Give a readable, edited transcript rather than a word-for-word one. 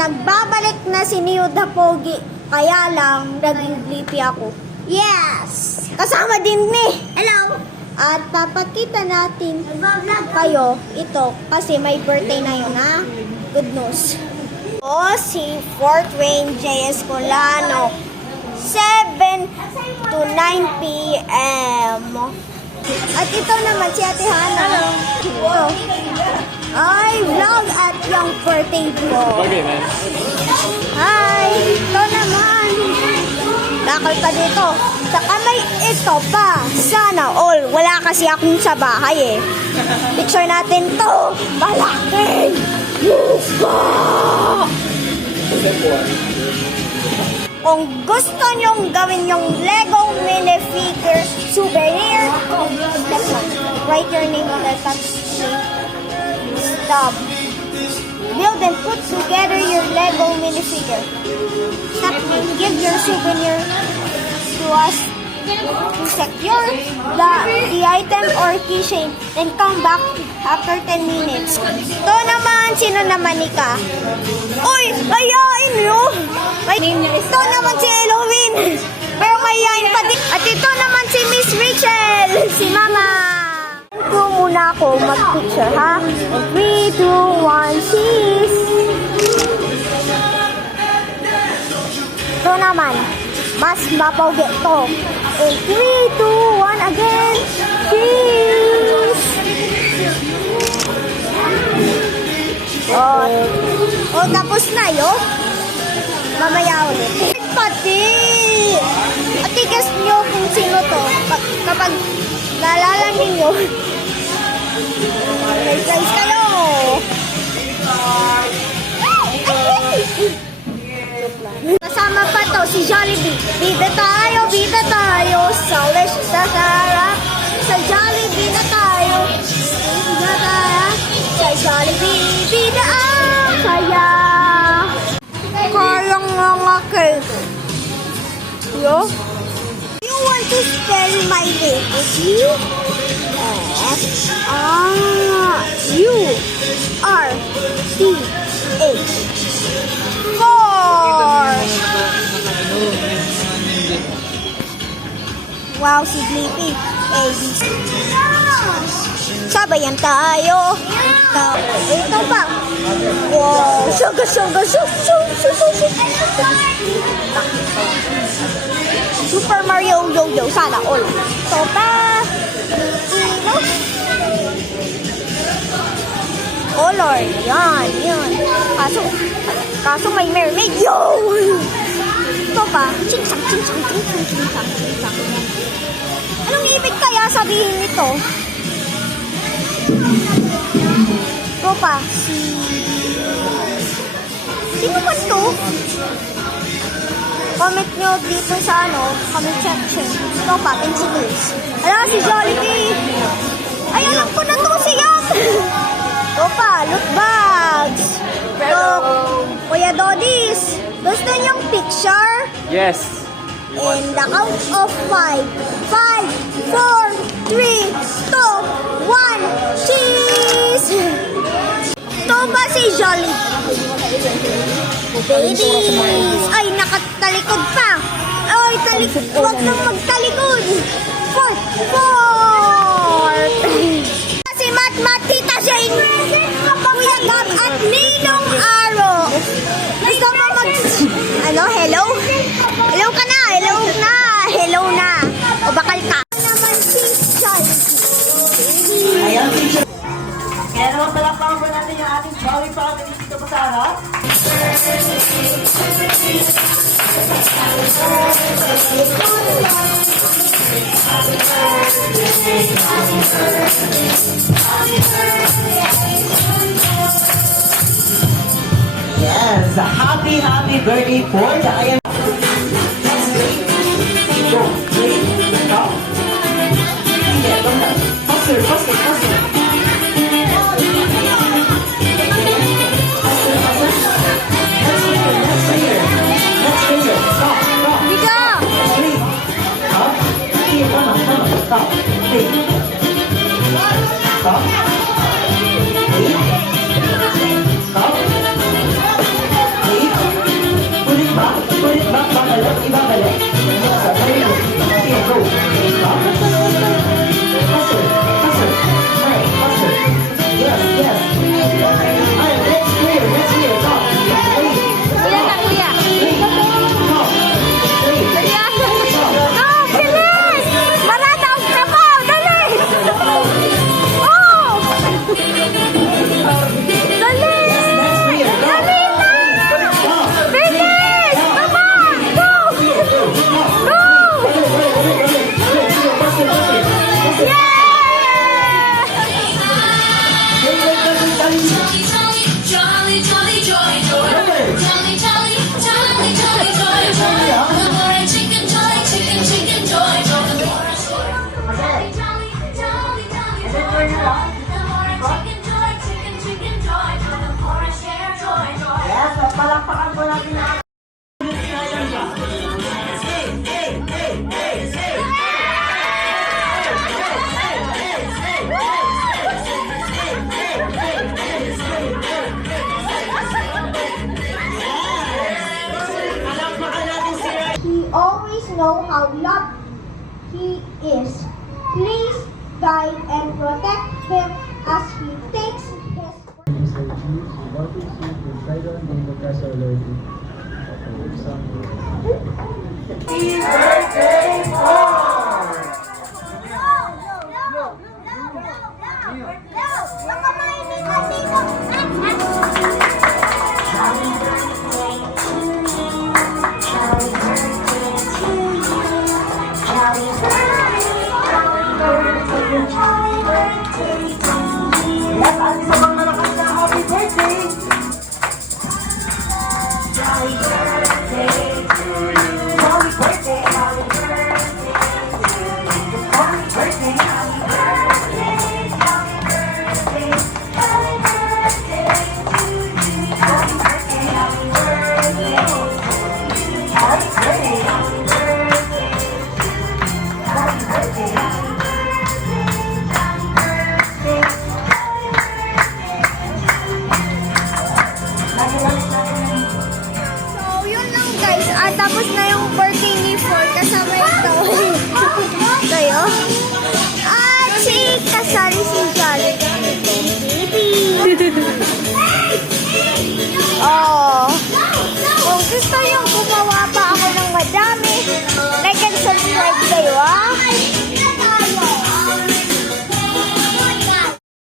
nagbabalik na si Niyuda Pogi. Kaya lang, naging Blippi ako. Yes! Kasama din ni. Hello! At papakita natin kayo ito kasi may birthday na yun, ha? Good news. O, si Fort Wayne J. Escolano. 7 to 9 p.m. At ito naman si Ate Hana. Ito. Ay, vlog at yung birthday ko. Okay, man. Hi! Ito naman. Dakal pa dito. Saka may ito pa. Sana all. Wala kasi akong sa bahay eh. Picture natin to. Malaki! Yuka! Kung gusto nyong gawin yung Lego minifigure souvenir, step 1. Write your name on the top sheet. Stop. Build and put together your Lego minifigure. Step 2. Give your souvenir to us to secure the item or keychain. Then come back after 10 minutes. Ito naman, sino naman ka? Uy, ayain nyo! Ito naman si Elohim. Pero mayayain pa din. At ito naman si Miss Rachel. Si Mama. Ito muna ako mag-picture, ha? 3, 2, 1, cheese. Ito naman. Mas mapaugi ito. In 3, 2, 1, again. Cheese. Oh, tapos na yun. Mamaya ulit. Pati! At i-guess nyo kung sino to. Kapag naalala ninyo. Guys, kayo! Kasama pa to si Jollibee. Bida tayo sa wish sa sarap. Sa Jollibee na tayo. Bida tayo sa Jollibee. Bida ang saya. Kayang mga cake. Yo? You want to spell my name with you? F-U-R-T-H 4. Wow, si Blippi. ABC. Sabayan tayo. Ito pa. Wow. Sugar. Super Mario Yo-Yo. Sana all. Ito pa. Color. Yan. Kaso may mermaid. Yo! Ito pa. Ching-chang. Anong ibig kaya sabihin nito? Ito pa. Sino ba ito? Comment nyo dito sa comment section. Ito pa, pencils. Alam, si Jollibee. Ay, alam ko na to siya. Ito pa, loot bags. Ito, Kuya Dodis. Gusto niyong picture? Yes. In the count of 5. 5, 4, 3, 2, 1, cheese! Ito ba si Jollibee? Ladies! Ay, nakatalikod pa! Ay, huwag nang magtalikod! 4! Si Mat, Tita Shane, Kuya Gab at Ninong Aro. Gusto mo hello? Hello ka na! Hello na! O bakal ka? Naman si Jollibee. Ayan, teacher. Kaya naman palakpakan po natin yung ating Jollibee family dito pa sa harap. Yes, happy birthday po. Ayan. Go, wait, go. Faster. Stop. Stop. Yes, palakpakan po natin ang He always know how loved he is. Please guide and protect him as he takes his Mr. Chief, without his seat, will try to unveil the press alert. No, baka mainit ang